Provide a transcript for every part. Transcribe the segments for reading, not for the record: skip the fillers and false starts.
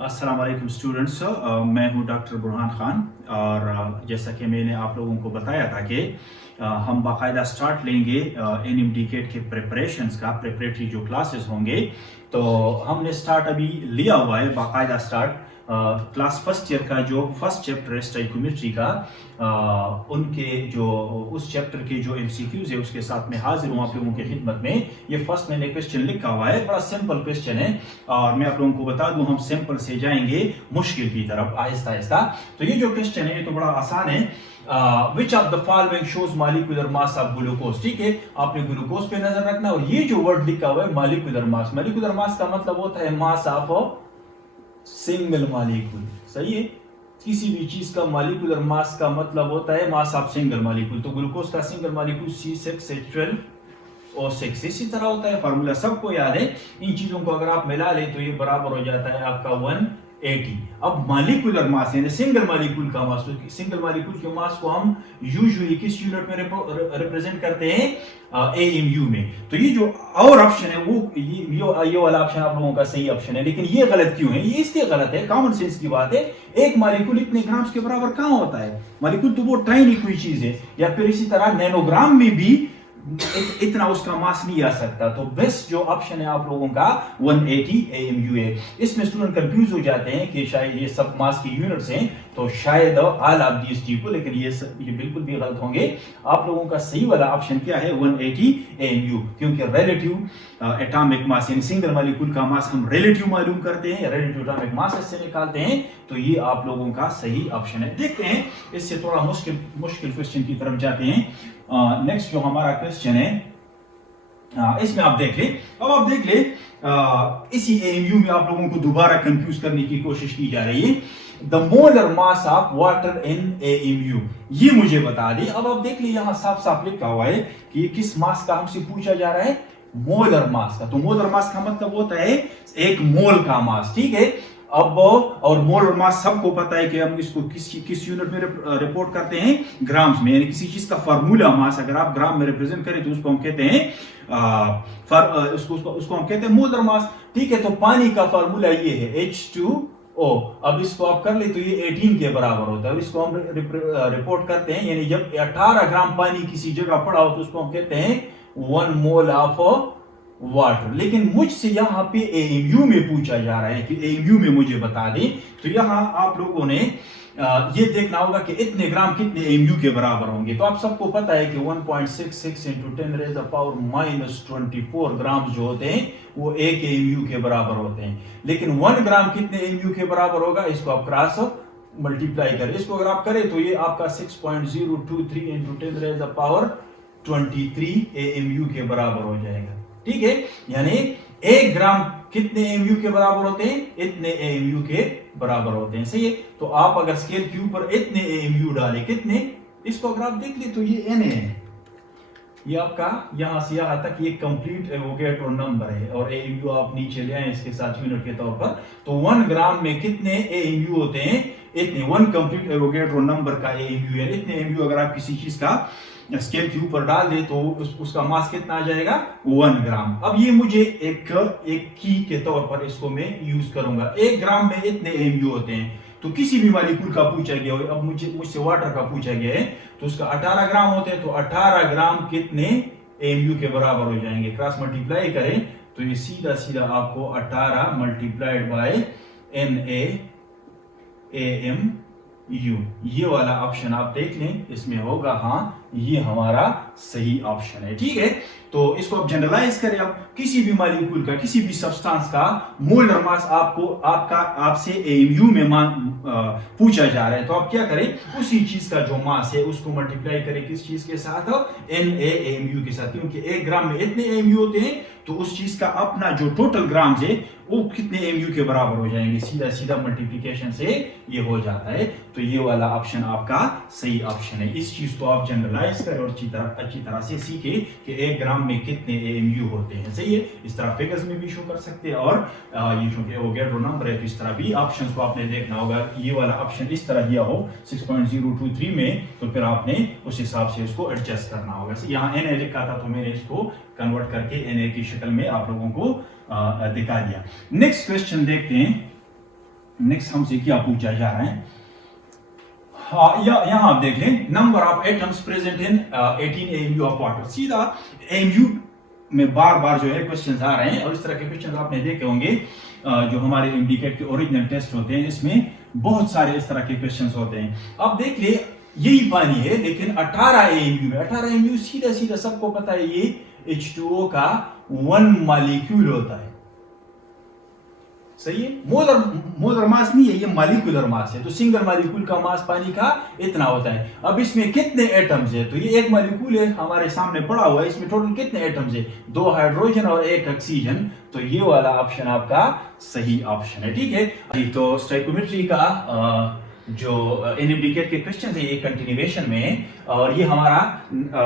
अस्सलाम वालेकुम स्टूडेंट्स। मैं हूं डॉक्टर बुरहान खान और जैसा कि मैंने आप लोगों को बताया था कि हम बाकायदा स्टार्ट लेंगे NMDCAT के प्रिपरेशंस का, प्रिपरेटरी जो क्लासेस होंगे तो हमने स्टार्ट अभी लिया हुआ है बाकायदा स्टार्ट क्लास फर्स्ट ईयर का जो फर्स्ट चैप्टर है स्टोइकोमेट्री का, उनके जो उस चैप्टर के जो MCQs है उसके साथ में हाजिर हूँ आप लोगों की खिदमत में। ये फर्स्ट मैंने क्वेश्चन लिखा हुआ है, बड़ा सिंपल क्वेश्चन है और मैं आप लोगों को बता दूं हम सिंपल से जाएंगे मुश्किल की तरफ आहिस्ता आहिस्ता। तो ये जो क्वेश्चन है ये तो बड़ा आसान है। Which of the following shows molecular mass of glucose. ठीक है, आपने ग्लूकोज पे नजर रखना और ये जो वर्ड लिखा हुआ है मॉलिक्यूलर मास, मॉलिक्यूलर मास का मतलब होता है मास ऑफ सिंगल मॉलिक्यूल। सही है, किसी भी चीज का मॉलिक्यूलर मास का मतलब होता है मास ऑफ सिंगल मॉलिक्यूल। तो ग्लूकोज का सिंगल मॉलिक्यूल C6H12O6 इसी तरह होता है, फार्मूला सबको याद है। इन चीजों को अगर आप मिला ले तो ये बराबर हो जाता है आपका 180। अब मॉलिक्यूलर मास यानी सिंगल मॉलिक्यूल का मास, तो सिंगल मॉलिक्यूल के मास को हम यूजुअली किस यूनिट में रिप्रेजेंट करते हैं? AMU में। तो ये जो और ऑप्शन है वो ये वाला ऑप्शन आप लोगों का सही ऑप्शन है, लेकिन ये गलत क्यों है? ये इसलिए गलत है, कॉमन सेंस की बात है। एक मॉलिक्यूल इतने ग्राम्स के बराबर कहां होता है? मॉलिक्यूल तो वो टाइनी कोई चीज है, या फिर इसी तरह नैनोग्राम में भी इतना उसका मास नहीं आ सकता। तो बेस्ट जो ऑप्शन है आप लोगों का 180 AMU है। इसमें स्टूडेंट कंफ्यूज हो जाते हैं कि शायद ये सब मास की यूनिट्स हैं, तो शायद ऑल ऑफ दीस को, लेकिन ये बिल्कुल भी गलत होंगे। आप लोगों का सही वाला ऑप्शन क्या है? 180 AMU, क्योंकि रिलेटिव एटॉमिक मास यानी सिंगल मॉलिक्यूल का मास हम रिलेटिव मालूम करते हैं, रिलेटिव एटॉमिक मास से निकालते हैं। तो ये आप लोगों का सही ऑप्शन है। देखते हैं, इससे थोड़ा मुश्किल क्वेश्चन की तरफ जाते हैं। नेक्स्ट जो हमारा क्वेश्चन है इसमें आप देख ले, अब आप देख ले इसी AMU में आप लोगों को दोबारा कंफ्यूज करने की कोशिश की जा रही है। The molar mass of water in AMU, ये मुझे बता दे। अब आप देख ले यहां साफ साफ लिखा हुआ है कि किस मास का हमसे पूछा जा रहा है? मोलर मास का। तो मोलर मास का मतलब होता है एक मोल का मास। ठीक है, अब और मोलर मास सबको पता है कि हम इसको किस यूनिट में रिपोर्ट करते हैं? ग्राम्स में। यानी किसी चीज का फार्मूला मास अगर आप ग्राम में रिप्रेजेंट करें तो उसको हम कहते हैं उसको हम कहते हैं मोलर मास। ठीक है, तो पानी का फार्मूला ये है H2O। अब इसको आप कर ले तो ये 18 के बराबर होता है। इसको हम रिपोर्ट करते हैं, यानी जब 18 ग्राम पानी किसी जगह पड़ा हो तो उसको हम कहते हैं 1 मोल ऑफ वाटर। लेकिन मुझसे यहां पे AMU में पूछा जा रहा है कि AMU में मुझे बता दें। तो यहां आप लोगों ने ये देखना होगा कि इतने ग्राम कितने AMU के बराबर होंगे। तो आप सबको पता है कि 1.66 into 10 raised to the power -24 ग्राम जो होते हैं वो 1 AMU के बराबर होते हैं। लेकिन 1 ग्राम कितने AMU के बराबर होगा? इसको आप क्रॉस मल्टीप्लाई करें। इसको अगर आप करें तो ये आपका 6.023 into 10 raised to the power 23 AMU के बराबर हो जाएगा। ठीक है, यानी 1 ग्राम कितने AMU के बराबर होते हैं? इतने AMU के बराबर होते हैं। सही है, तो आप अगर स्केल के ऊपर इतने AMU डालें, कितने, इसको अगर आप देख ले तो ये Na है, ये आपका यहां से यहां तक ये कंप्लीट एवोगैड्रो नंबर है, और AMU आप नीचे ले आए इसके साथ यूनिट के तौर पर। तो 1 ग्राम में कितने AMU होते हैं? इतने। 1 कंप्लीट एवोगैड्रो नंबर का AMU है इतने AMU। अगर आप किसी चीज का स्केल के ऊपर डाल दे तो उसका मास कितना आ जाएगा? 1 ग्राम। अब ये मुझे एक की के तौर पर इसको मैं यूज करूंगा। 1 ग्राम में इतने AMU होते हैं। तो किसी भी मॉलिक्यूल का पूछा गया हो, अब मुझसे वाटर का पूछा गया है तो उसका 18 ग्राम होते हैं। तो 18 ग्राम कितने AMU के बराबर हो जाएंगे? क्रॉस मल्टीप्लाई करें तो ये सीधा सीधा आपको 18 मल्टीप्लाइड बाय NaAMU, ये वाला ऑप्शन आप देख लें, इसमें होगा हाँ ये हमारा सही ऑप्शन है। ठीक है, तो इसको आप जनरलाइज करें। अब किसी भी मॉलिक्यूल का, किसी भी सब्सटेंस का मोलर मास आपसे AMU में पूछा जा रहा है, तो आप क्या करें? उसी चीज का जो मास है उसको मल्टीप्लाई करें किस चीज के साथ? NaAMU के साथ, क्योंकि 1 ग्राम में इतने AMU होते हैं तो उस चीज का अपना जो टोटल ग्राम है वो कितने AMU के बराबर हो जाएंगे? सीधा सीधा मल्टीप्लिकेशन से ये हो जाता है। तो ये वाला ऑप्शन आपका सही ऑप्शन है। इस चीज को आप जनरलाइज करें और अच्छी तरह से सीखे कि 1 ग्राम में कितने AMU होते हैं। सही है, इस तरह फिगर्स में भी शो कर सकते हैं, और ये चूंकि एवोगैड्रो नंबर है तो इस तरह भी ऑप्शंस को आपने देखना होगा। ये वाला ऑप्शन इस तरह दिया हो 6.023 में, तो फिर आपने उस हिसाब से इसको एडजस्ट करना होगा। यहाँ Na लिखा था तो मैंने इसको कन्वर्ट करके Na की शक्ल में आप लोगों को दिखा दिया। नेक्स्ट क्वेश्चन देखते हैं। नेक्स्ट हमसे क्या पूछा जा रहा है, हाँ यहाँ आप देख लें, number of atoms present in 18 AMU of water. सीधा AMU में बार बार जो है क्वेश्चंस आ रहे हैं, और इस तरह के क्वेश्चंस आपने देखे होंगे जो हमारे इंडिकेट के ओरिजिनल टेस्ट होते हैं, इसमें बहुत सारे इस तरह के क्वेश्चंस होते हैं। अब देख ले, यही पानी है लेकिन 18 AMU में, 18 AMU सीधा सीधा सबको पता है ये H2O का 1 मॉलिक्यूल होता है, सही है। मोलर मास नहीं है, ये मॉलिक्यूलर मास है। तो सिंगल मॉलिक्यूल का मास पानी का इतना होता है। अब इसमें कितने एटम्स है, तो ये एक मॉलिक्यूल है हमारे सामने पड़ा हुआ है, इसमें टोटल कितने एटम्स है, 2 हाइड्रोजन और 1 ऑक्सीजन। तो ये वाला ऑप्शन आपका सही ऑप्शन है, ठीक है। तो स्टोइकोमेट्री का जो इंडिकेट के क्वेश्चन है ये कंटिन्यूएशन में है, और ये हमारा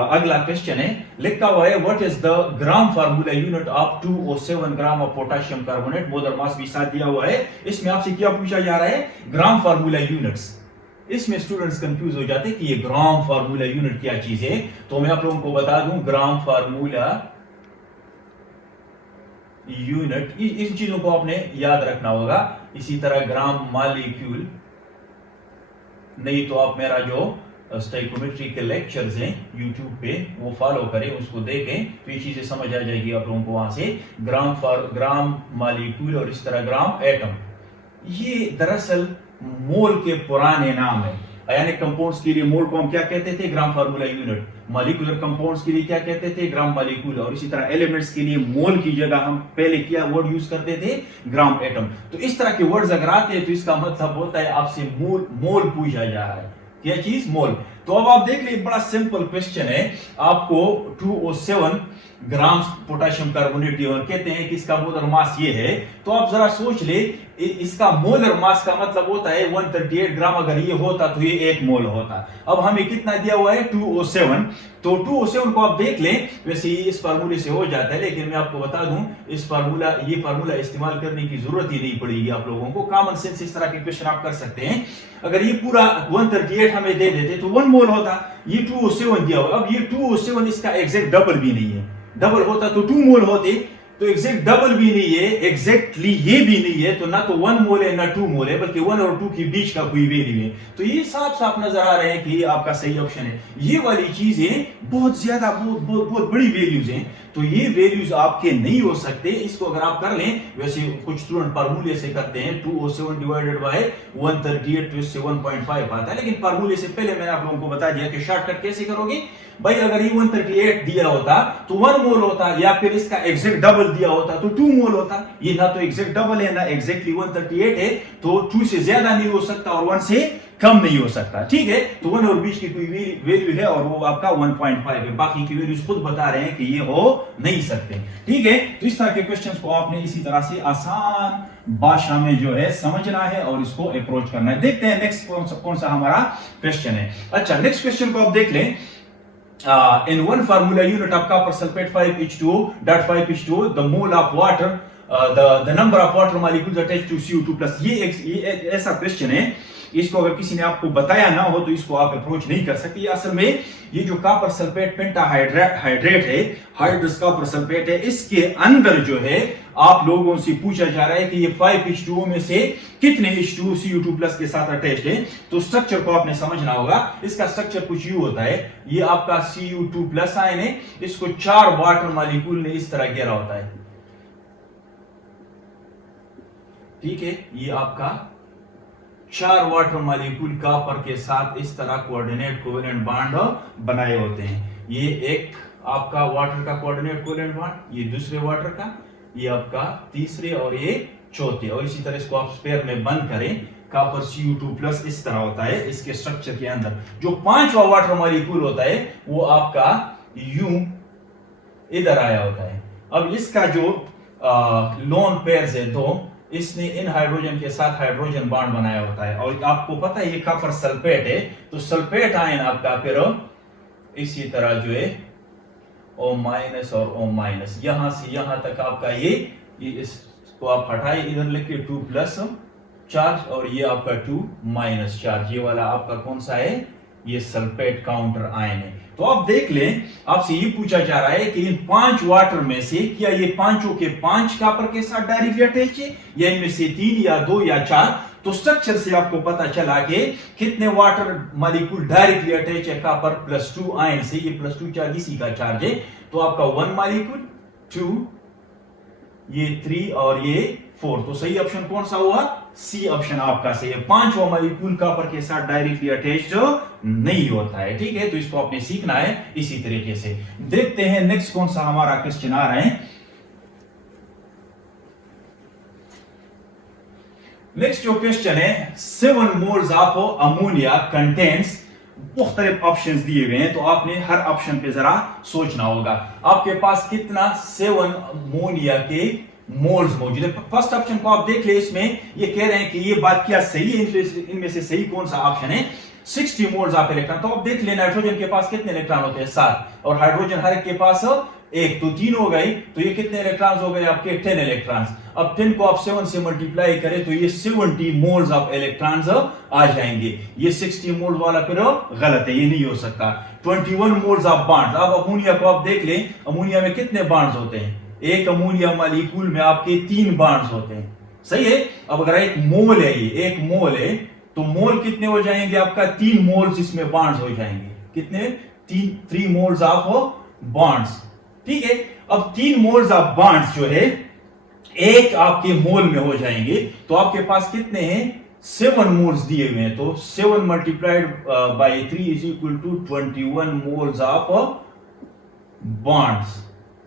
अगला क्वेश्चन है। लिखा हुआ है what is the gram formula unit of 207 gram of potassium carbonate, molar mass भी साथ दिया हुआ है। इसमें आपसे क्या पूछा जा रहा है, ग्राम फार्मूला यूनिट्स। इसमें स्टूडेंट्स कंफ्यूज हो जाते हैं कि ये ग्राम फार्मूला यूनिट क्या चीज है। तो मैं आप लोगों को बता दूं, ग्राम फार्मूला यूनिट, इन चीजों को आपने याद रखना होगा। इसी तरह ग्राम मॉलिक्यूल, नहीं तो आप मेरा जो स्टोइकोमेट्री के लेक्चर्स हैं YouTube पे वो फॉलो करें, उसको देखें, तो ये चीजें समझ आ जाएगी आप लोगों को वहां से। ग्राम मॉलिक्यूल और इस तरह ग्राम एटम, ये दरअसल मोल के पुराने नाम है। आयनिक कंपाउंड्स के लिए मोल को हम क्या कहते थे, ग्राम फार्मूला यूनिट। मॉलिक्यूलर कंपाउंड्स के लिए क्या कहते थे, ग्राम मॉलिक्यूल। और इसी तरह एलिमेंट्स के लिए मोल की जगह हम पहले क्या वर्ड यूज करते थे, ग्राम एटम। तो इस तरह के वर्ड्स अगर आते हैं तो इसका मतलब होता है आपसे मोल पूछा जा रहा है, क्या चीज, मोल। तो अब आप देख लीजिए, बड़ा सिंपल क्वेश्चन है। आपको 207 ग्राम पोटेशियम कार्बोनेट कहते हैं कि इसका मोलर मास ये है। तो आप जरा सोच ले, इसका मोलर मास का मतलब होता है 138 ग्राम। अगर ये होता तो ये 1 मोल होता। अब हमें कितना दिया हुआ है, 207। तो 207 को आप देख लें, वैसे ये इस फार्मूले से हो जाता है, लेकिन मैं आपको बता दूं ये फार्मूला इस्तेमाल करने की जरूरत ही नहीं पड़ेगी आप लोगों को। कॉमन सेंस इस तरह के क्वेश्चन आप कर सकते हैं। अगर ये पूरा 138 हमें दे देते तो 1 मोल होता, ये 207 दिया हुआ। अब ये 207 इसका एग्जैक्ट डबल भी नहीं है, डबल होता तो 2 मोल होते, तो एग्जैक्ट डबल भी नहीं है, एग्जैक्टली ये भी नहीं है। तो ना तो 1 मोल है ना 2 मोल है, बल्कि 1 और 2 के बीच का कोई वैल्यू है। तो ये साफ साफ नजर आ रहा है कि ये आपका सही ऑप्शन है। ये वाली चीजें बहुत ज्यादा बहुत बड़ी वैल्यूज हैं, तो ये वैल्यूज आपके नहीं हो सकते। इसको अगर आप कर लें, वैसे कुछ स्टूडेंट फार्मूले से करते हैं, 207 डिवाइडेड बाय 138 तो इससे 1.5 आता है। लेकिन फार्मूले से पहले मैंने आप लोगों को बता दिया कि शॉर्टकट कैसे करोगे भाई। अगर ये 138 दिया होता तो 1 मोल होता, या फिर इसका एग्जैक्ट डबल दिया होता तो 2 मोल होता। ये ना तो एग्जैक्ट डबल है ना एग्जैक्टली 138 है, तो 2 से ज्यादा नहीं हो सकता और 1 से कम नहीं हो सकता, ठीक है। तो 1 और बीच की कोई वैल्यू है और वो आपका 1.5 है। बाकी की वैल्यूज खुद बता रहे हैं कि ये हो नहीं सकते, ठीक है। तो इस तरह के क्वेश्चंस को आपने इसी तरह से आसान भाषा में जो है समझना है और इसको अप्रोच करना है। देखते हैं नेक्स्ट कौन सा हमारा क्वेश्चन है। अच्छा, नेक्स्ट क्वेश्चन को आप देख लें। In one formula unit of copper sulfate 5H2O.5H2O, the mole of water, the number of water molecules attached to CO2 plus। ये ऐसा क्वेश्चन है, इसको अगर किसी ने आपको बताया ना हो तो इसको आप अप्रोच नहीं कर सकते। असल में ये जो कॉपर सल्फेट पेंटाहाइड्रेट है, हाइड्रस कॉपर सल्फेट है, इसके अंदर जो है आप लोगों से पूछा जा रहा है कि ये 5H2O में से कितने H2O CO2 प्लस के साथ अटैच्ड है। तो स्ट्रक्चर को आपने समझना होगा। इसका स्ट्रक्चर कुछ यूं होता है, ये आपका CO2 प्लस आयन है, इसको 4 वाटर मॉलिक्यूल ने इस तरह घेरा होता है, ठीक है। ये आपका 4 वाटर मॉलिक्यूल कॉपर के साथ इस तरह कोऑर्डिनेट कोवेलेंट बॉन्ड बनाए होते हैं। ये एक आपका वाटर का कोऑर्डिनेट कोवेलेंट बॉन्ड, ये दूसरे वाटर का, ये आपका तीसरे और ये चौथे। और इसी तरह इसको आप स्पेयर में बंद करें, कॉपर CO2 प्लस इस तरह होता है। इसके स्ट्रक्चर के अंदर जो 5वां वाटर मॉलिक्यूल होता है वो आपका यूं इधर आया होता है। अब इसका जो लोन पेयर्स है दो, इसने इन हाइड्रोजन के साथ हाइड्रोजन बॉन्ड बनाया होता है। और आपको पता है ये कॉपर सल्फेट है, तो सल्फेट आयन आपका फिर इसी तरह जो है O- और O-, यहां से यहां तक आपका ये इसको आप हटाए, इधर लिखिए 2 प्लस चार्ज और ये आपका 2 चार्ज। ये वाला आपका कौन सा है, ये सल्फेट काउंटर आयन है। तो आप देख लें, आपसे ये पूछा जा रहा है कि इन 5 वाटर में से क्या ये पांचों के 5 कॉपर के साथ डायरेक्टली अटैच है, या इनमें से 3 या 2 या 4। तो स्ट्रक्चर से आपको पता चला कि कितने वाटर मॉलिक्यूल डायरेक्टली अटैच है कॉपर +2 आयन से, ये +2 चार्ज इसी का चार्ज है, तो आपका 1 मॉलिक्यूल 2, ये 3 और ये 4, तो सही ऑप्शन कौन सा हुआ? सी ऑप्शन आपका सही है। 5वां मॉलिक्यूल कॉपर के साथ डायरेक्टली अटैच्ड नहीं होता है, ठीक है, तो इसको आपने सीखना है इसी तरीके से। देखते हैं नेक्स्ट कौन सा हमारा क्वेश्चन आ रहा है। नेक्स्ट जो क्वेश्चन है, 7 मोल्स ऑफ अमोनिया कंटेन्स, मुख्तलिफ ऑप्शंस दिए हुए हैं, तो आपने हर ऑप्शन पे जरा सोचना होगा। आपके पास कितना 7 अमोनिया के मोल्स मौजूद है। फर्स्ट ऑप्शन को आप देख ले, इसमें ये कह रहे हैं कि ये बात क्या सही है, इनमें से सही कौन सा ऑप्शन है? 60 मोल्स ऑफ इलेक्ट्रॉन। तो आप देख ले नाइट्रोजन के पास कितने इलेक्ट्रॉन होते हैं? 7, और हाइड्रोजन हर एक के पास 1, तो 3 हो गई, तो ये कितने इलेक्ट्रॉन्स हो गए आपके? 10 इलेक्ट्रॉन्स। अब 10 को आप 7 से मल्टीप्लाई करें तो ये 70 मोल्स ऑफ इलेक्ट्रॉन्स आ जाएंगे। ये 60 मोल्स वाला फिर गलत है, ये नहीं हो सकता। 21 मोल्स ऑफ बॉन्ड्स। अब अमोनिया को आप देख लें, अमोनिया में कितने बॉन्ड्स होते हैं? एक अमोनिया मॉलिक्यूल में आपके 3 बॉन्ड्स होते हैं, सही है। अब अगर एक मोल है, ये एक मोल है, तो मोल कितने हो जाएंगे आपका? 3 मोल्स इसमें बॉन्ड्स हो जाएंगे। कितने? 3 मोल्स ऑफ बॉन्ड्स, ठीक है। अब 3 मोल्स ऑफ बॉन्ड्स जो है एक आपके मोल में हो जाएंगे, तो आपके पास कितने हैं? 7 मोल्स दिए हुए हैं, तो 7 multiplied by 3 is equal to 21 moles of bonds,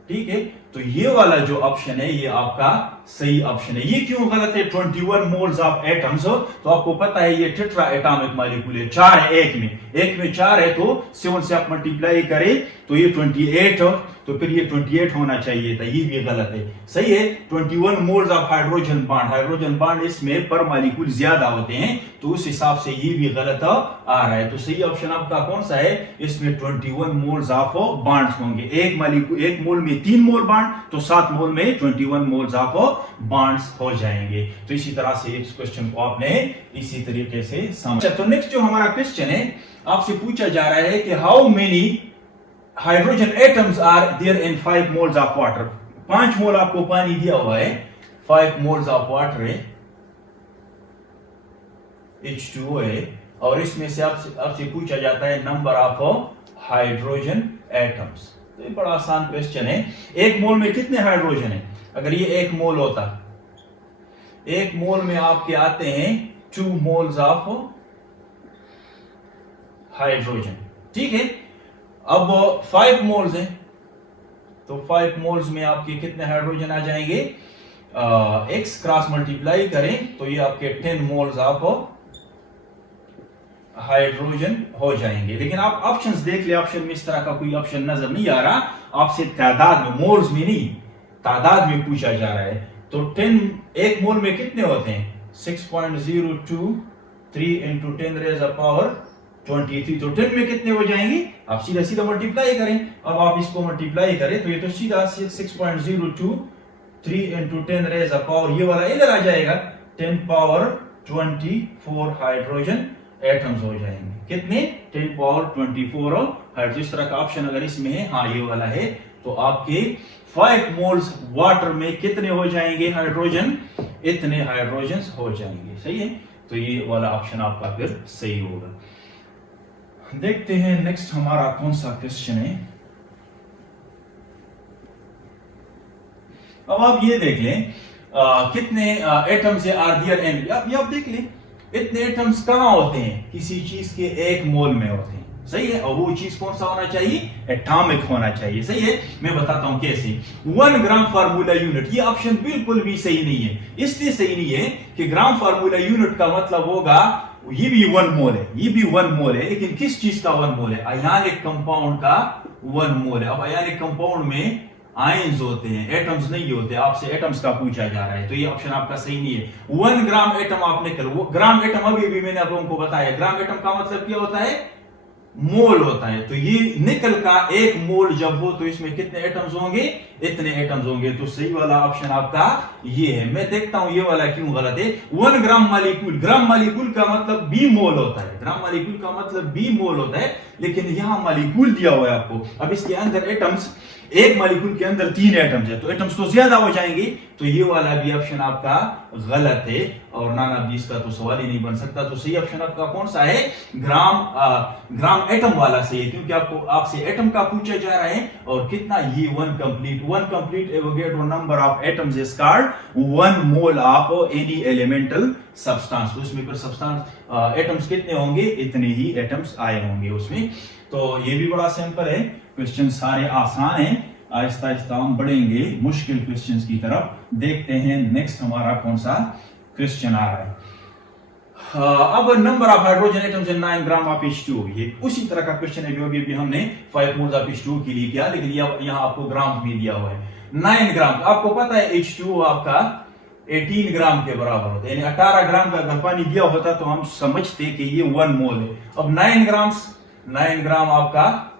ठीक है। तो ये वाला जो ऑप्शन है ये आपका सही ऑप्शन है। ये क्यों गलत है? 21 मोल्स ऑफ एटम्स, तो आपको पता है ये टेट्रा एटॉमिक मॉलिक्यूल है, 4 है एक में 4 है, तो 7 से आप मल्टीप्लाई करें तो ये 28 हो, तो फिर ये 28 होना चाहिए था, ये भी गलत है, सही है। 21 मोल्स ऑफ हाइड्रोजन बॉन्ड इसमें पर मॉलिक्यूल ज्यादा होते हैं, तो उस हिसाब से ये भी गलत आ रहा है। तो सही ऑप्शन आपका कौन सा है? इसमें 21 मोल्स ऑफ बॉन्ड्स होंगे। एक मोल में 3 मोल बॉन्ड, तो 7 मोल में 21 मोल्स ऑफ बॉन्ड्स हो जाएंगे। तो इसी तरह से इस क्वेश्चन को आपने इसी तरीके से समझा। तो नेक्स्ट जो हमारा क्वेश्चन है, आपसे पूछा जा रहा है कि how many hydrogen atoms are there in 5 moles of water. 5 mole आपको पानी दिया हुआ है, 5 मोल्स ऑफ वाटर है, H2O है, और इसमें से आपसे पूछा जाता है नंबर ऑफ हाइड्रोजन एटम्स। तो ये बड़ा आसान क्वेश्चन है। 1 मोल में कितने हाइड्रोजन है? अगर ये 1 मोल होता, 1 मोल में आपके आते हैं 2 मोल्स ऑफ हाइड्रोजन, ठीक है। अब 5 मोल्स हैं, तो 5 मोल्स में आपके कितने हाइड्रोजन आ जाएंगे? x क्रॉस मल्टीप्लाई करें तो ये आपके 10 मोल्स ऑफ हाइड्रोजन हो जाएंगे। लेकिन आप ऑप्शंस देख ले, ऑप्शन में इस तरह का कोई ऑप्शन नजर नहीं आ रहा, आपसे तादाद में, मोल्स में नहीं, तादाद में पूछा जा रहा है। तो 1 मोल में कितने होते हैं? 6.023 इंटू 10 रेज़ पावर 23, तो 10 में कितने हो जाएंगे? आप सीधा सीधा मल्टीप्लाई करें। अब आप इसको मल्टीप्लाई करें तो ये तो सीधा 6.023 इंटू 10 रेज़ पावर, ये वाला इधर आ जाएगा, 10 पावर 24 हाइड्रोजन एटम्स हो जाएंगे। कितने? 10 पावर 24 हाइड्रोजन। इस तरह का ऑप्शन अगर इसमें है, हाँ ये वाला है, तो आपके 5 मोल्स वाटर में कितने हो जाएंगे हाइड्रोजन? इतने हाइड्रोजन हो जाएंगे, सही है। तो ये वाला ऑप्शन आपका फिर सही होगा। देखते हैं नेक्स्ट हमारा कौन सा क्वेश्चन है। अब आप ये देख लें कितने एटम्स आर देयर इन, आप देख लें इतने एटम्स कहां होते हैं? किसी चीज के 1 मोल में होते हैं, सही है। और वो चीज कौन सा होना चाहिए? एटॉमिक होना चाहिए, सही है। मैं बताता हूं कैसे। 1 ग्राम फार्मूला यूनिट, ये ऑप्शन बिल्कुल भी सही नहीं है। इसलिए सही नहीं है कि ग्राम फार्मूला यूनिट का मतलब होगा ये भी 1 मोल है, ये भी 1 मोल है, लेकिन किस चीज का 1 मोल है? आयनिक कंपाउंड का 1 मोल है। अब आयनिक कंपाउंड में आयंस होते हैं, एटम्स नहीं होते। आपसे एटम्स का पूछा जा रहा है, तो ये ऑप्शन आपका सही नहीं है। 1 ग्राम एटम आपने कर, वो ग्राम एटम अभी भी मैंने आप लोगों को बताया, ग्राम एटम का मतलब क्या होता है? मोल होता है। तो ये निकल का 1 मोल जब हो तो इसमें कितने एटम्स होंगे? इतने एटम्स होंगे। तो सही वाला ऑप्शन आपका ये है। मैं देखता हूं ये वाला क्यों गलत है। 1 ग्राम मॉलिक्यूल, ग्राम मॉलिक्यूल का मतलब B मोल होता है, ग्राम मॉलिक्यूल का मतलब B मोल होता है, लेकिन यहां मॉलिक्यूल दिया हुआ है आपको। अब इसके अंदर एटम्स, एक मॉलिक्यूल के अंदर 3 एटम्स है, तो एटम्स तो ज्यादा हो जाएंगे। तो ये वाला भी ऑप्शन आपका गलत है। और नाना 20 का तो सवाल ही नहीं बन सकता। तो सही ऑप्शन आपका कौन सा है? ग्राम एटम वाला सही है, क्योंकि आपको आपसे एटम का पूछा जा रहा है और कितना, ये one complete Avogadro number of atoms is called 1 mole of any elemental substance. तो इसमें फिर सब्सटेंस एटम्स कितने होंगे? इतने ही एटम्स आए होंगे उसमें। तो ये भी बड़ा सिंपल है, क्वेश्चन सारे आसान हैं। आहिस्ता आहिस्ता हम बढ़ेंगे मुश्किल क्वेश्चंस की तरफ। देखते हैं नेक्स्ट हमारा कौन सा क्वेश्चन आ रहा है। अब number of hydrogen atoms in 9 gram of H2O, ये उसी तरह का क्वेश्चन है जो अभी हमने 5 मोल्स ऑफ H2O के लिए किया, लेकिन यहाँ आपको ग्राम में दिया हुआ है। 9 ग्राम, आपको पता है H2O आपका 18 ग्राम के बराबर होता है, यानी 18 ग्राम का अगर पानी दिया होता तो हम समझते कि ये 1 मोल है। अब 9 ग्राम आपका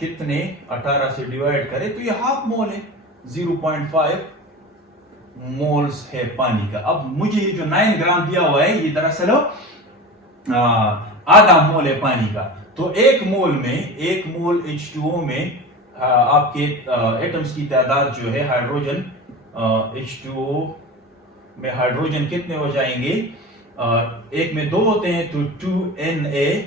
कितने 18 से डिवाइड करें तो ये हाफ मोल है, 0.5 मोल्स है पानी का। अब मुझे ये जो 9 ग्राम दिया हुआ है ये दरअसल आधा मोल है पानी का। तो एक मोल H2O में आपके एटम्स की तादाद जो है हाइड्रोजन, H2O में हाइड्रोजन कितने हो जाएंगे? एक में 2 होते हैं तो 2Na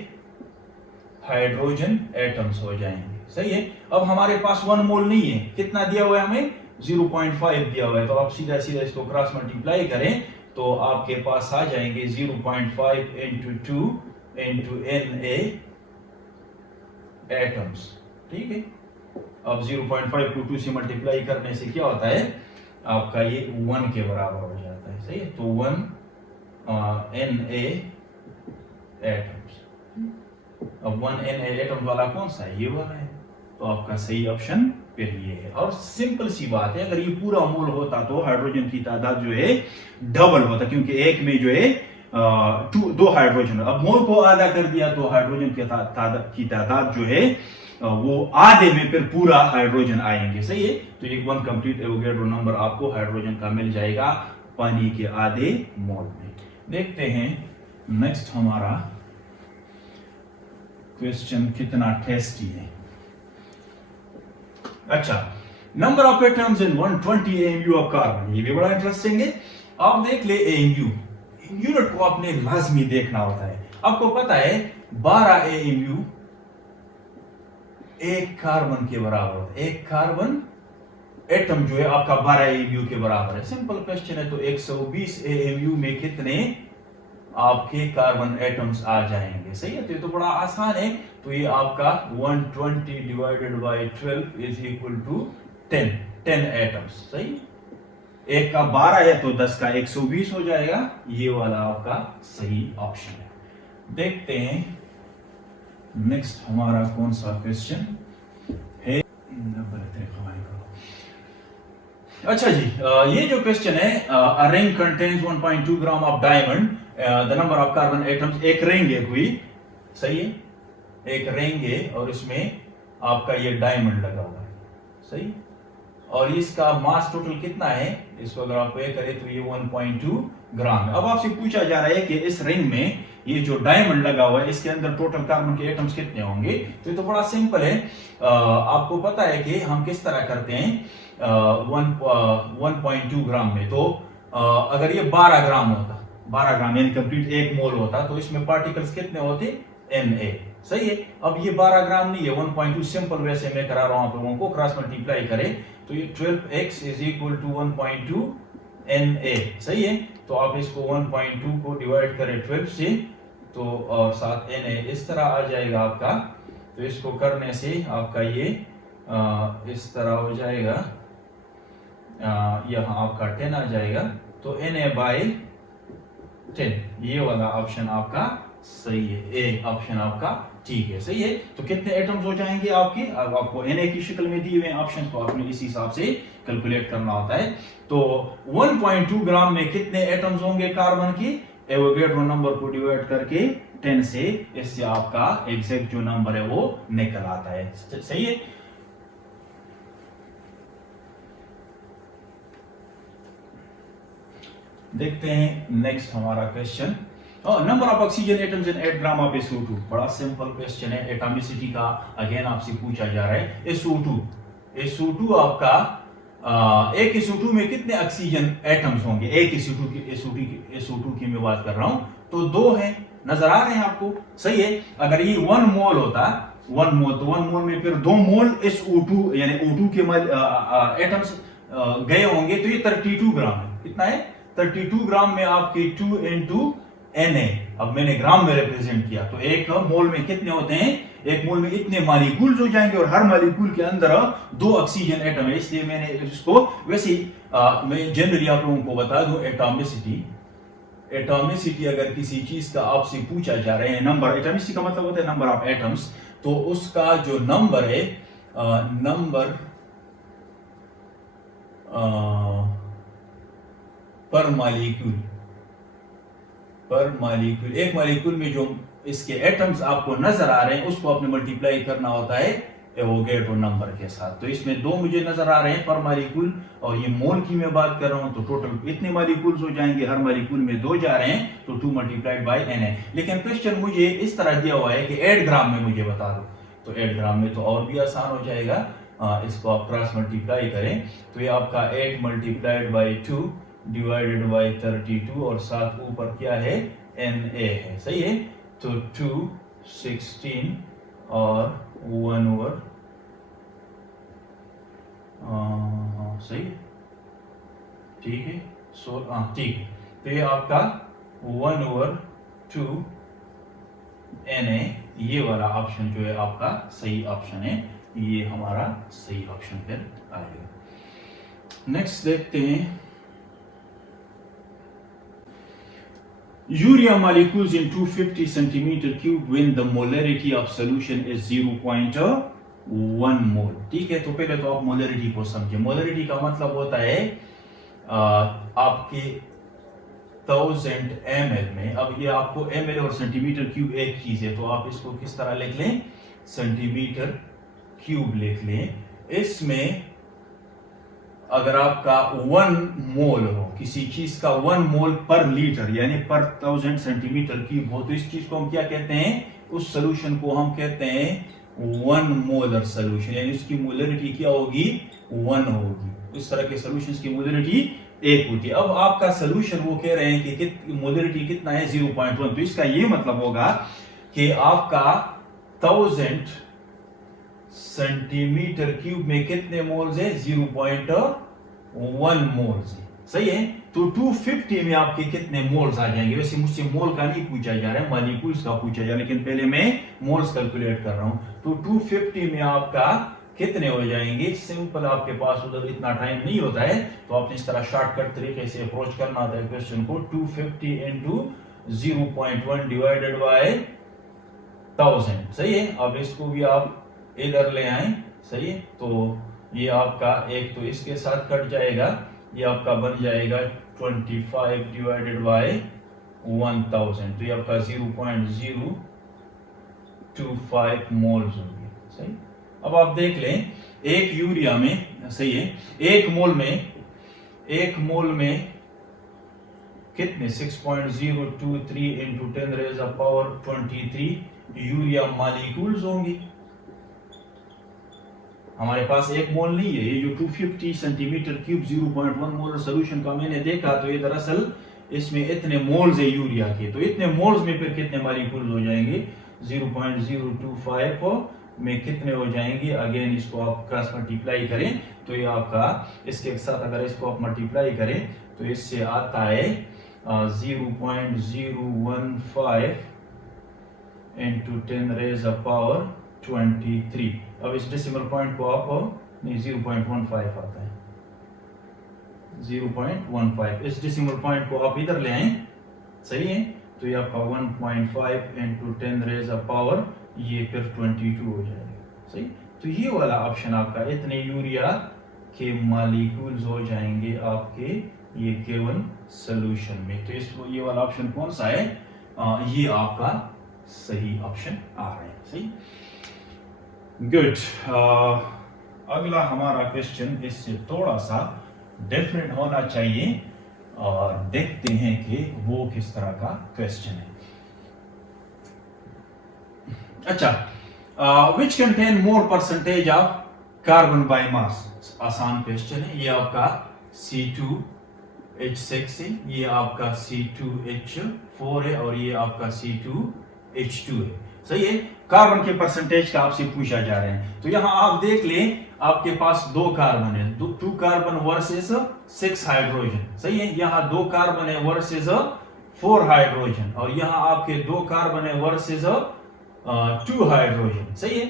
हाइड्रोजन एटम्स हो जाएंगे। सही है। अब हमारे पास 1 मोल नहीं है, कितना दिया हुआ है हमें? 0.5 दिया हुआ है। तो आप सीधा इसको क्रॉस मल्टीप्लाई करें तो आपके पास आ जाएंगे 0.5 into 2 into Na एटम्स। ठीक है। अब 0.5 को 2 से मल्टीप्लाई करने से क्या होता है? आपका ये 1 के बराबर हो जाता है। सही है। तो 1 Na एटम्स। अब 1 Na एटम वाला कौन सा है? ये वाला है। तो आपका सही ऑप्शन फिर ये है। और सिंपल सी बात है, अगर ये पूरा मोल होता तो हाइड्रोजन की तादाद जो है डबल होता, क्योंकि एक में जो है 2 हाइड्रोजन। अब मोल को आधा कर दिया तो हाइड्रोजन की तादाद जो है वो आधे में फिर पूरा हाइड्रोजन आएंगे। सही है। तो एक 1 कंप्लीट एवोगैड्रो नंबर आपको हाइड्रोजन का मिल जाएगा पानी के आधे मोल में। देखते हैं नेक्स्ट हमारा क्वेश्चन कितना टेस्टी है। अच्छा, number of atoms in 120 AMU of carbon, ये भी बड़ा इंटरेस्टिंग है। आप देख ले AMU यूनिट को आपने लाजमी देखना होता है। आपको पता है 12 AMU एक कार्बन के बराबर होता है। एक कार्बन एटम जो है आपका 12 AMU के बराबर है। सिंपल क्वेश्चन है। तो 120 AMU में कितने आपके कार्बन एटम्स आ जाएंगे? सही है। तो ये तो बड़ा आसान है। तो ये आपका 120 divided by 12 is equal to 10 atoms. सही। एक का 12 है तो 10 का 120 हो जाएगा। ये वाला आपका सही ऑप्शन है। देखते हैं नेक्स्ट हमारा कौन सा क्वेश्चन है। अच्छा जी, ये जो क्वेश्चन है, a ring contains 1.2 gram of diamond, the number of carbon atoms. एक रिंग है कोई, सही है, एक रिंग है और इसमें आपका ये डायमंड लगा हुआ है। सही। और इसका मास टोटल कितना है? इसको अगर आप ये करें तो ये 1.2 ग्राम है। अब आपसे पूछा जा रहा है कि इस रिंग में ये जो डायमंड लगा हुआ है इसके अंदर टोटल कार्बन के एटम्स कितने होंगे? तो ये तो बड़ा सिंपल है। आपको पता है कि हम किस तरह करते हैं 1.2 ग्राम में। तो अगर ये 12 ग्राम होता, 12 ग्राम यानी कंप्लीट 1 मोल होता, तो इसमें पार्टिकल्स कितने होते? Na। सही है। अब ये 12 ग्राम नहीं है, 1.2 सिंपल वैसे मैं करा रहा हूं आप लोगों को। क्रॉस मल्टीप्लाई करें तो ये 12x is equal to 1.2 Na। सही है। तो आप इसको 1.2 को डिवाइड करें 12 से तो और साथ Na इस तरह आ जाएगा आपका। तो इसको करने से आपका ये इस तरह हो जाएगा, यहाँ आपका 10 आ जाएगा। तो Na/10, ये वाला ऑप्शन आपका सही है। ए ऑप्शन आपका ठीक है। सही है। तो कितने एटम्स हो जाएंगे आपके? अब आपको Na की शक्ल में दिए हुए ऑप्शन को आपने इस हिसाब से कैलकुलेट करना होता है। तो 1.2 ग्राम में कितने एटम्स होंगे कार्बन के? एवोगैड्रो नंबर को डिवाइड करके 10 से, इससे आपका एग्जैक्ट जो नंबर है वो निकल आता है। सही है। देखते हैं नेक्स्ट हमारा question. Number of oxygen atoms in 8 gram of SO2। बड़ा सिंपल क्वेश्चन है। एटॉमिसिटी का अगेन आपसे पूछा जा रहा है। SO2 आपका एक SO2 में कितने ऑक्सीजन एटम्स होंगे? एक SO2 की मैं बात कर रहा हूं, तो 2 है। नजर आ रहे हैं आपको? सही है। अगर ये 1 मोल होता, 1 मोल, तो 1 मोल में फिर 2 मोल SO2 यानी O2 के एटम्स गए होंगे, तो ये 32 ग्राम है। कितना है? 32 ग्राम में आपके 2 into Na। अब मैंने ग्राम में रिप्रेजेंट किया, तो एक मोल में कितने होते हैं? एक मोल में इतने मॉलिक्यूल्स हो जाएंगे, और हर मॉलिक्यूल के अंदर 2 ऑक्सीजन एटम है, इसलिए मैंने इसको वैसे मैं जनरली आप लोगों को बता दूं, एटॉमिसिटी अगर किसी चीज का आपसे पूछा जा रहा है, नंबर, एटॉमिसिटी का मतलब होता है नंबर ऑफ एटम्स, तो उसका जो नंबर है, नंबर पर मॉलिक्यूल, एक मॉलिक्यूल में जो इसके एटम्स आपको नजर आ रहे हैं, उसको आपने मल्टीप्लाई करना होता है एवोगैड्रो नंबर के साथ। तो इसमें 2 मुझे नजर आ रहे हैं पर मॉलिक्यूल, और ये मोल की मैं बात कर रहा हूं, तो टोटल इतने मॉलिक्यूल्स हो जाएंगे, हर मॉलिक्यूल में 2 जा रहे हैं, तो 2 मल्टीप्लाइड बाय Na। लेकिन क्वेश्चन मुझे इस तरह दिया हुआ है कि 8 ग्राम में मुझे बता दो, तो 8 ग्राम में तो और भी आसान हो जाएगा। इसको आप क्रॉस मल्टीप्लाई करें, तो ये आपका 8 मल्टीप्लाइड बाई 2 डिवाइडेड बाई 32, और साथ ऊपर क्या है? Na है। सही है। तो 2, 16 और 1 ओवर, सही है, ठीक है, ठीक है। तो ये आपका 1 ओवर 2 Na, ये वाला ऑप्शन जो है आपका सही ऑप्शन है, ये हमारा सही ऑप्शन फिर आएगा। नेक्स्ट देखते हैं, urea molecules in 250 centimeter cube when the molarity of solution is 0.1 mole। ठीक है, तो पहले तो आप मोलरिटी को समझे। मोलरिटी का मतलब होता है आपके 1000 ml में, अब ये आपको ml और सेंटीमीटर क्यूब एक चीज है, तो आप इसको किस तरह लिख लें? सेंटीमीटर क्यूब लिख लें। इसमें अगर आपका 1 मोल हो, किसी चीज का 1 मोल पर लीटर यानी पर 1000 सेंटीमीटर क्यूब हो, तो इस चीज को हम क्या कहते हैं? उस सोल्यूशन को हम कहते हैं 1 मोलर सोल्यूशन, यानी उसकी मोलरिटी क्या होगी? 1 होगी। इस तरह के सोल्यूशंस की मोलरिटी 1 होती है। अब आपका सोल्यूशन वो कह रहे हैं कि मोलरिटी कितना है? 0.1। तो इसका ये मतलब होगा कि आपका 1000 सेंटीमीटर क्यूब में कितने मोल्स है? 0.1 मोल्स है। सही है। तो 250 में आपके कितने मोल्स आ जाएंगे? वैसे मुझसे मोल का नहीं पूछा जा रहा है, मॉलिक्यूल्स का पूछा जा रहा है, लेकिन पहले मैं मोल्स कैलकुलेट कर रहा हूं। तो 250 में आपका कितने हो जाएंगे? सिंपल, आपके पास उधर इतना टाइम नहीं होता है, तो आपने इस तरह शॉर्टकट तरीके से अप्रोच करना होता है क्वेश्चन को। 250 इंटू 0.1 डिवाइडेड बाय 1000। सही है। अब इसको भी आप इधर ले आए। सही है। तो ये आपका एक तो इसके साथ कट जाएगा, ये आपका बन जाएगा 25 डिवाइडेड बाय 1000, तो ये आपका 0.025 मोल्स होंगे। सही। अब आप देख लें, एक यूरिया में, सही है, एक मोल में कितने? 6.023 into 10 raise of power 23 urea molecules होंगी। हमारे पास एक मोल नहीं है, ये जो 250 सेंटीमीटर क्यूब 0.1 मोलर सोल्यूशन का मैंने देखा, तो ये दरअसल इसमें इतने मोल्स है यूरिया के, तो इतने मोल्स में फिर कितने मॉलिक्यूल्स हो जाएंगे? 0.025 में कितने हो जाएंगे? अगेन इसको आप क्रॉस मल्टीप्लाई करें, तो ये आपका इसके साथ अगर इसको आप मल्टीप्लाई करें, तो इससे आता है 0.015 इंटू 10 रेज़ ऑफ पावर 23। अब इस डेसिमल पॉइंट को आप नहीं, 0.15 आता है, 0.15। इस डेसिमल पॉइंट को आप इधर ले आए। सही है। तो ये आपका 1.5 इंटू 10 रेज़ ऑफ पावर, ये फिर 22 हो जाएगा। सही। तो ये वाला ऑप्शन आपका, इतने यूरिया के मॉलिक्यूल्स हो जाएंगे आपके ये केवल सोल्यूशन में। तो इसको ये वाला ऑप्शन कौन सा है? ये आपका सही ऑप्शन आ रहा है। सही, गुड। अगला हमारा क्वेश्चन इससे थोड़ा सा डिफरेंट होना चाहिए, और देखते हैं कि वो किस तरह का क्वेश्चन है। अच्छा, which contain more percentage of carbon by mass आसान क्वेश्चन है। ये आपका C2H6 है, ये आपका C2H4 है और ये आपका C2H2 है। सही है। कार्बन के परसेंटेज का आपसे पूछा जा रहा है। तो यहां आप देख लें, आपके पास दो कार्बन है, 2 कार्बन वर्सेस 6 हाइड्रोजन। सही है। यहाँ 2 कार्बन है वर्सेस 4 हाइड्रोजन और यहाँ आपके 2 कार्बन है वर्सेस 2 हाइड्रोजन। सही है।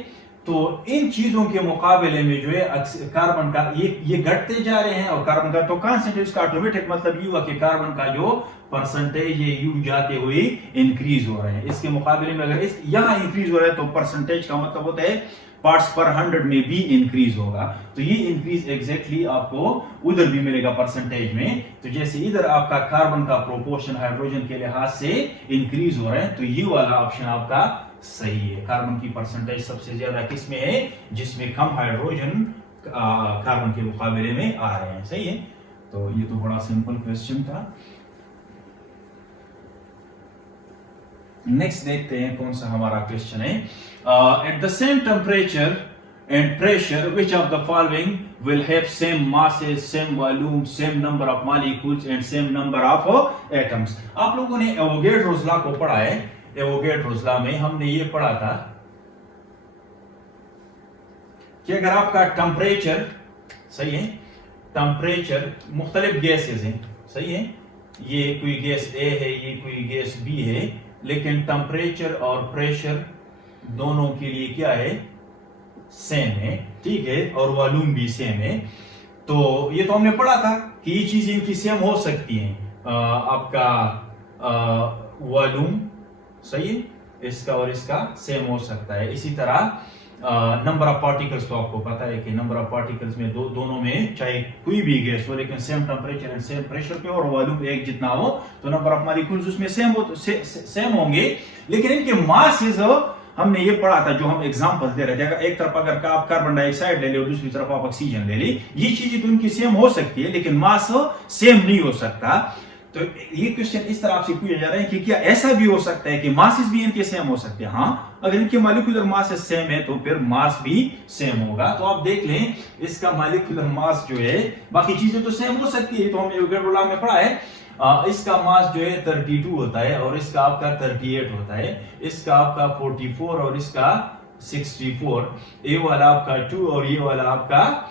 तो इन चीजों के मुकाबले में जो है कार्बन का ये घटते जा रहे हैं और कार्बन का तो कांस्टेंट, इसका ऑटोमेटिक मतलब ये हुआ कि कार्बन का जो परसेंटेज ये यू जाते हुए इंक्रीज हो रहे हैं। इसके मुकाबले में अगर इस यहां इंक्रीज हो रहा है तो परसेंटेज का मतलब होता है पार्ट्स पर 100 में भी इंक्रीज होगा। तो ये इंक्रीज एग्जैक्टली आपको उधर भी मिलेगा परसेंटेज में। तो जैसे इधर आपका कार्बन का प्रोपोर्शन हाइड्रोजन के लिहाज से इंक्रीज हो रहा है, तो ये वाला ऑप्शन आपका सही है। कार्बन की परसेंटेज सबसे ज्यादा किसमें है? जिसमें कम हाइड्रोजन कार्बन के मुकाबले में आ रहे हैं। सही है। तो ये तो बड़ा सिंपल क्वेश्चन था। नेक्स्ट देखते हैं कौन सा हमारा क्वेश्चन है। At the same temperature and pressure which of the following will have same masses, same volume, same number of molecules and same number of atoms. आप लोगों ने एवोगैड्रोस लॉ को पढ़ा है। एवोगैड्रोस लॉ में हमने ये पढ़ा था कि अगर आपका टेम्परेचर, सही है, टेम्परेचर मुख्तलिफ गैसेस हैं, सही है, ये कोई गैस ए है, ये कोई गैस बी है, लेकिन टेम्परेचर और प्रेशर दोनों के लिए क्या है? सेम है। ठीक है। और वॉल्यूम भी सेम है। तो ये तो हमने पढ़ा था कि ये चीजें इनकी सेम हो सकती हैं। आपका वॉल्यूम, सही है, इसका और इसका सेम हो सकता है। इसी तरह नंबर ऑफ पार्टिकल्स, तो आपको पता है कि नंबर ऑफ पार्टिकल्स में दोनों में चाहे कोई भी गैस हो लेकिन same temperature and same pressure पे और वॉल्यूम एक जितना हो, तो नंबर ऑफ मॉलिक्यूल्स उसमें सेम होंगे। लेकिन इनके मासेस हमने ये पढ़ा था, जो हम एग्जांपल दे रहे थे, एक तरफ अगर आप कार्बन डाइऑक्साइड ले ले और दूसरी तरफ आप ऑक्सीजन ले ले, ये चीजें तो इनकी सेम हो सकती है लेकिन मास सेम नहीं हो सकता। तो ये क्वेश्चन इस तरह से पूछा जा रहा है कि क्या ऐसा भी हो सकता है कि मासेस भी इनके सेम हो सकते हैं? हाँ, अगर इनके मॉलिक्यूलर मास सेम है तो फिर मास भी सेम होगा। तो आप देख लें, इसका मॉलिक्यूलर मास जो है, बाकी चीजें तो सेम हो सकती है, तो हमने एवोगैड्रो लॉ में पढ़ा है। इसका मास जो है 32 होता है और इसका आपका 38 होता है, इसका आपका 44 और इसका 64, ये वाला आपका 2 और ये वाला आपका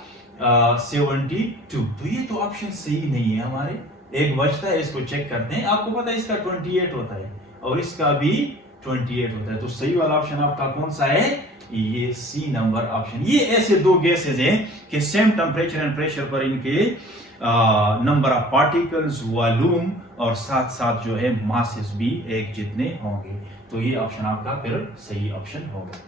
72। तो ये तो ऑप्शन सही नहीं है हमारे, एक बचता है, इसको चेक करते हैं। आपको पता है इसका 28 होता है और इसका भी 28 होता है। तो सही वाला ऑप्शन आपका कौन सा है? ये सी नंबर ऑप्शन। ये ऐसे दो गैसेस हैं कि सेम टेम्परेचर एंड प्रेशर पर इनके नंबर ऑफ पार्टिकल्स, वॉल्यूम और साथ साथ जो है मासेस भी एक जितने होंगे। तो ये ऑप्शन आपका फिर सही ऑप्शन होगा।